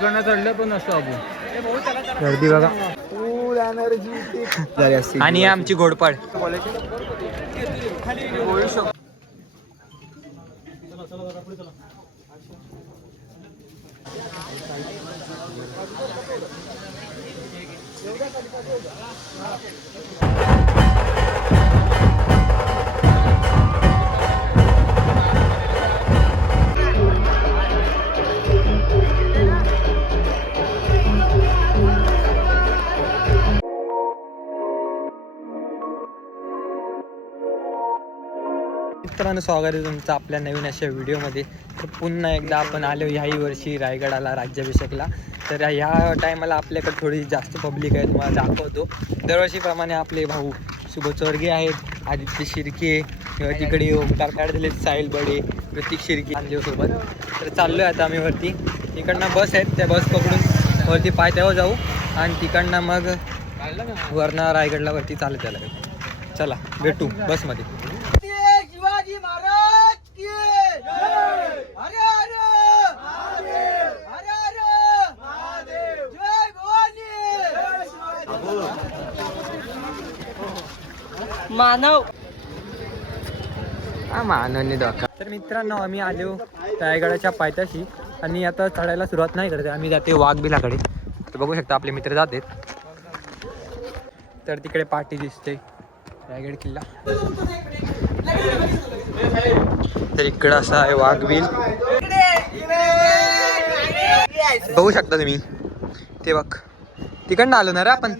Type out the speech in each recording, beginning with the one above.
तिकडनं चढलं पण असतो आपण गर्दी बघा फुल एनर्जी आणि आमची घोडपाड मित्रांनो, स्वागत आहे तुमचं आपल्या नवीन अशा व्हिडिओमध्ये. तर पुन्हा एकदा आपण आलो ह्याही वर्षी रायगडाला राज्याभिषेकला. तर ह्या टायमाला आपल्याकडे थोडी जास्त पब्लिक आहे, तुम्हाला दाखवतो. दरवर्षीप्रमाणे आपले भाऊ शुभ चोरगे आहेत, आदित्य शिर्के, तिकडे ओमकार काढले, साहिल बडे, प्रतीक शिर्के आमच्यासोबत. तर चाललो आहे आता आम्ही वरती. तिकडनं बस आहेत, त्या बस पकडून वरती पायथ्यावर जाऊ आणि तिकडनं मग वरनं रायगडला वरती चालत यायला. चला भेटू बसमध्ये. मानव मानवने धोका. तर मित्रांनो, आम्ही आलो रायगडाच्या पायथ्याशी आणि आता चढायला सुरुवात नाही करते. आम्ही जाते वाघबिलाकडे. तर बघू शकता आपले मित्र जातात. तर तिकडे पाठी दिसते रायगड किल्ला. तर इकडं असा आहे वाघबिल, बघू शकता तुम्ही. ते बघ तिकडनं आलो ना रे आपण.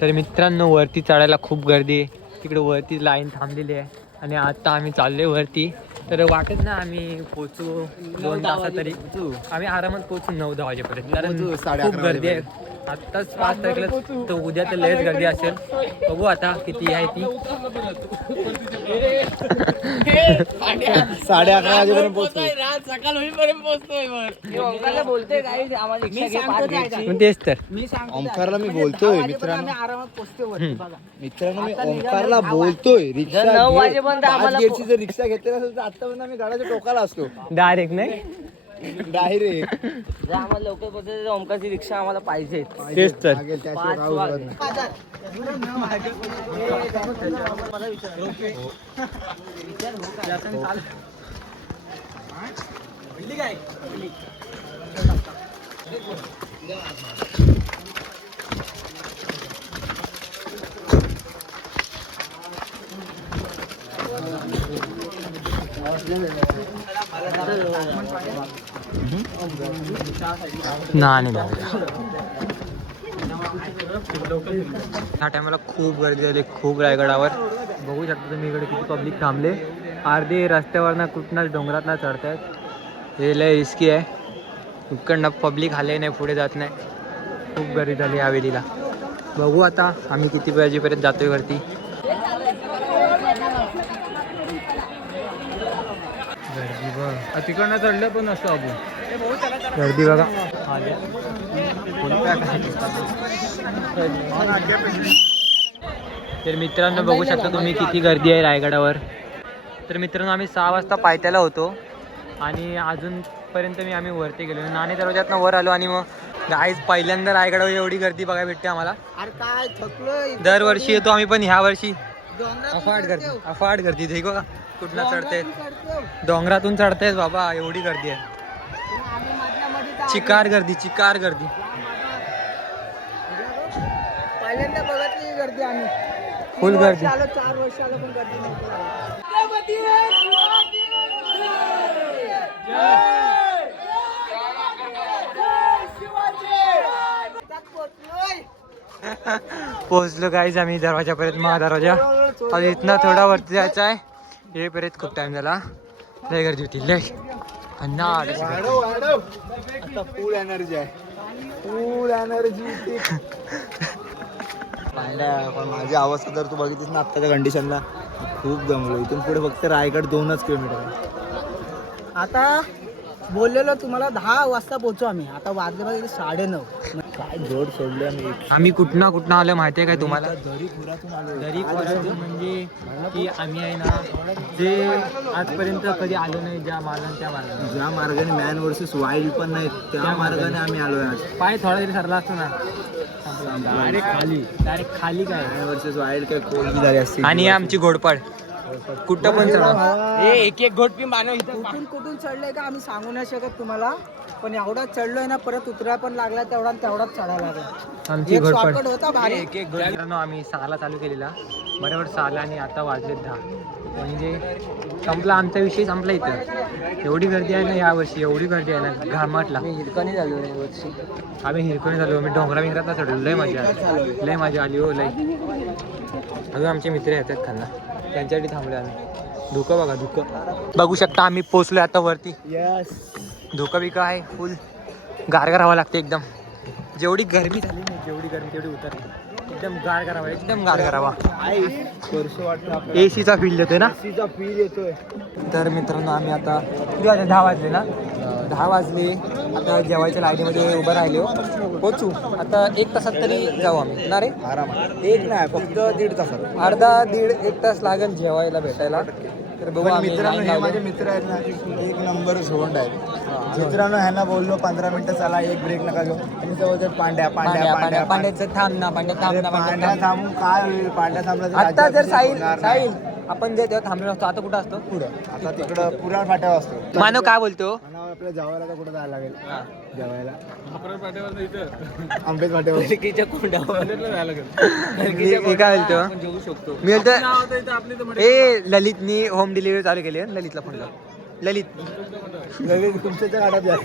तर मित्रांनो, वरती चढायला खूप गर्दी आहे. तिकडे वरती लाईन थांबलेली आहे आणि आता आम्ही चाललोय वरती. तर वाटत ना आम्ही पोचू 2 तासात तरी. आम्ही आरामात पोचू 9-10 वाजेपर्यंत, कारण खूप गर्दी आहे. आत्ताच 5 तारखेला, तर उद्या तर लयच गर्दी असेल. बघू आता किती आहे ती. 11:30 वाजेपर्यंत पोहोचतो. सकाळ होईपर्यंत पोहोचतोय. बोलतोय तेच तर ओमकारला मी बोलतोय मित्रांनो, मी ओमकारला बोलतोय रिक्षा गेटची जर रिक्षा घेतली असेल तर आतापर्यंत आम्ही गाड्याच्या टोकाला असतो. डायरेक्ट नाही, डायरेक्ट आम्हाला लवकर पोहोचायचं. ओमकारची रिक्षा आम्हाला पाहिजे. तेच तर. ह्या टायमाला खूप गर्दी झाली, खूप रायगडावर. बघू शकता तुम्ही इकडे किती पब्लिक थांबले. अर्धे रस्त्यावरनं कुठनंच डोंगरातनं चढतायत. हे लय रिस्की आहे. इकडनं पब्लिक आले नाही, पुढे जात नाही. खूप गर्दी झाली हवेलीला. बघू आता आम्ही किती वाजेपर्यंत जातोय वरती. गर्दी बघ, तिकडनं चढलं पण असतो आपण. गर्दी बघा. तर मित्रांनो, बघू शकता तुम्ही किती गर्दी आहे रायगडावर. तर मित्रांनो, आम्ही 6 वाजता पायथ्याला होतो आणि अजूनपर्यंत आम्ही वरती गेलो. नाणे दरवाज्यातनं वर आलो आणि मग गाईज पहिल्यांदा रायगडावर एवढी गर्दी बघायला भेटते आम्हाला. काय थकलोय. दरवर्षी येतो आम्ही, पण ह्या वर्षी अफाट गर्दी. देखो का कुठला चढतायत, डोंगरातून चढतायत बाबा. एवढी गर्दी आहे, चिकार गर्दी. पहिल्यांदा बघितली गर्दी आम्ही. फुल गर्दी. 4 वर्ष आलो पण गर्दी नव्हती. पोहोचलो गाईज आम्ही दरवाजापर्यंत, महादरवाजा. आता इथनं थोडा वरती जायचं आहे. हे पर्यंत खूप टाइम झाला. लय गर्दी होती, लय. फुल एनर्जी आहे, फुल एनर्जी. पण माझी अवस्था जर तू बघितलीस ना आत्ताच्या कंडिशनला, खूप दमलो. इथून पुढे फक्त रायगड 2च किलोमीटर आहे. आता बोललेलो तुम्हाला 10 वाजता पोहोचू आम्ही, आता वाजले बघा 9:30. काय जोड सोडले आम्ही कुठनं आलो माहिती आहे काय तुम्हाला? दरीपुरातून आलो. दरी खोऱ्यातून म्हणजे की आम्ही आहे ना जे आजपर्यंत कधी आलो नाही ज्या मार्गाने त्या मार्गाने, ज्या मार्गाने मॅन वर्सेस वाईल्ड पण नाही त्या मार्गाने आम्ही आलोय आज. पाय थोडा तरी सरला असतो ना डायरेक्ट खाली काय. मॅन वर्सेस वाईल्ड काय कोल्ड झाली असते. आणि आमची घोडपड कुठं पण चढा. एक घोट पी मानव इथं कुठून चढलंय का आम्ही सांगू नाही शकत तुम्हाला, पण एवढा चढलोय ना, परत उतरायला पण लागला तेवढाच चढायला लागला. आमची एक घोडपड शॉर्टकट होता भारी. मित्रांनो आम्ही 6ला चालू केलेला, बरोबर 6ला आणि आता वाजले 10. म्हणजे संपला आमचा विषय, संपला इथं. एवढी गर्दी आहे ना यावर्षी, एवढी गर्दी आहे ना घामाटला. हिरकणी झालो रे वर्षी. आम्ही हिरकोणी झालो, मी डोंगरा बिंगरात चढलो. लय मजा आली हो लय. अजून आमचे मित्र येतात खाल्ला, त्यांच्यासाठी थांबले आम्ही. धुकं बघा, धुकं बघू शकता. आम्ही पोचलो आता वरती. यस. धुकं बिकं आहे फुल, गार करावं लागते एकदम. जेवढी गरमी झाली नाही, जेवढी गरमी तेवढी उतरली. एकदम गार करावा, एकदम गार करावा. वाटतं एसीचा फील येतोय ना. एसीचा फील येतोय. तर मित्रांनो आम्ही आता किती वाजले? 10 वाजले ना. 10 वाजले. आता जेवायच्या लाईनीमध्ये उभं राहिलो, पोचू आता 1 तासात तरी जाऊ आम्ही ना रे. आरामात. एक नाही, फक्त 1.5 तासात. अर्धा दीड 1 तास लागेल जेवायला भेटायला. तर बघू पण आम्ही मित्रांनो, line हे लावली. माझे मित्र आहेत ना, एक नंबर झोंड आहेत. मित्रांनो, ह्यांना बोललो 15 मिनिटं चला, एक ब्रेक नका घेऊ. आणि जवळ पांड्याचं थांब ना, पांड्या थांबून काय होईल? पांड्या थांबला तर आता जर राज्याभिषेक साहिल होणार नाही. साहिल आपण जे तेव्हा थांबलो असतो, आता कुठं असतो? पुढं आता तिकडं पुराण फाट्यावर असतो. मानव काय बोलतो? मानव आपल्या जेवायला का कुठं जायला लागेल? जेवायला आंबेच फाट्यावर. मी काय बोलतो? जेवू शकतो. मी बोलतो ए ललितनी होम डिलिव्हरी चालू केली आहे. ललितला फोन लाव. ललित तुमच्या गाड्यात जा.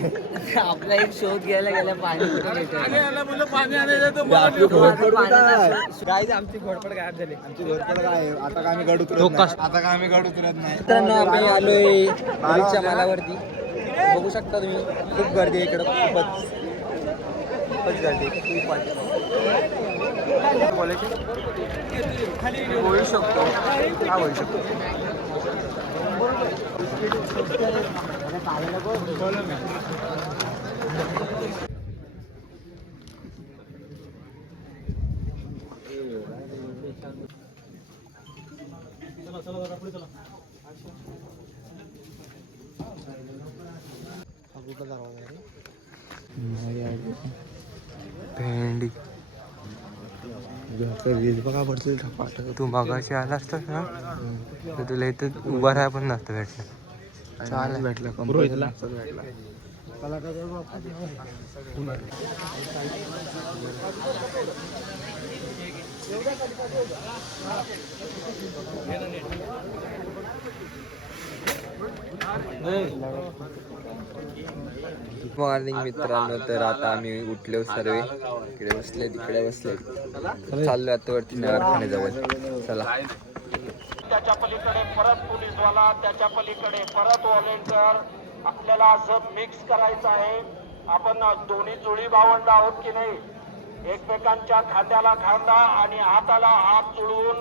आपला एक शोध घ्यायला गेला, पाणी कुठे गाईज आमची घोडपड गायब झाली. आमची घरपड काय आहे? आता काय आम्ही गड उतरत तो नाही. कष्ट. आता काय आम्ही गड उतरत नाही. मित्रांनो आम्ही आलोय रिक्षा मालावरती. बघू शकता तुम्ही, खूप गर्दी आहे इकडं. खूपच गर्दी आहे, खूपच. बोलू शकतो हा बोलू शकतो. भेंडी वीज बघा पडतो. तू मगाशी आला असतास ना, तर तुला इथं उभा राहा पण नसतं भेटलं. चालेल भेटला भेटला. मॉर्निंग मित्रांनो. तर आता आम्ही उठलो सर्व, इकडे बसले तिकडे बसले, चाललो आता वरती नगरखान्याजवळ. चला. त्याच्या पलीकडे परत पोलीसवाला, त्याच्या पलीकडे परत व्हॉलेंटियर. आपल्याला असं मिक्स करायचं आहे. आपण दोन्ही जुळी भावंड आहोत की नाही, एकमेकांच्या खांद्याला खांदा आणि हाताला हात जुळवून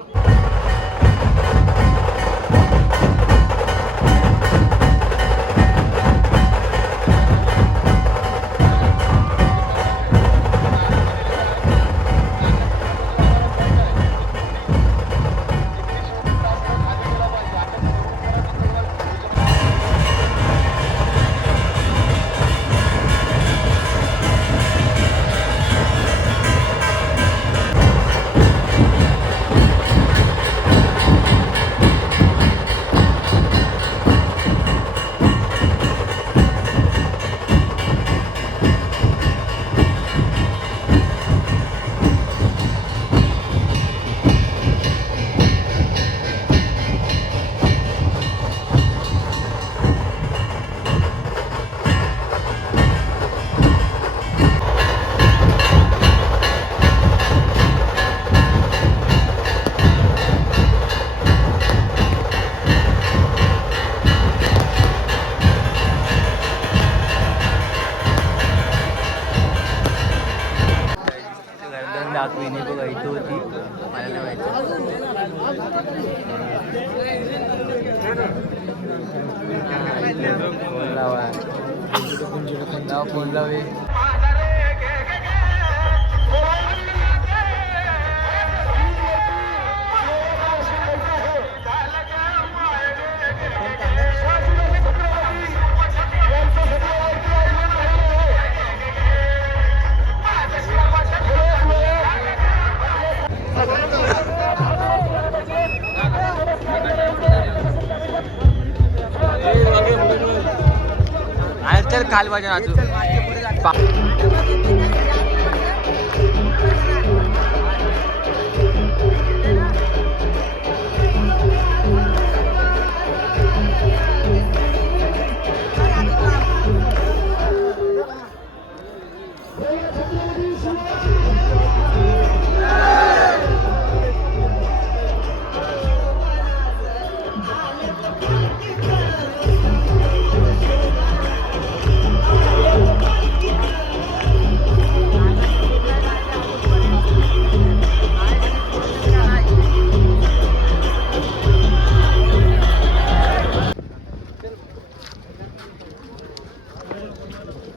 दाखवी नाही बघा इथं होती मला नाही माहिती. फोन लावा फोन लावे चल काल वाजन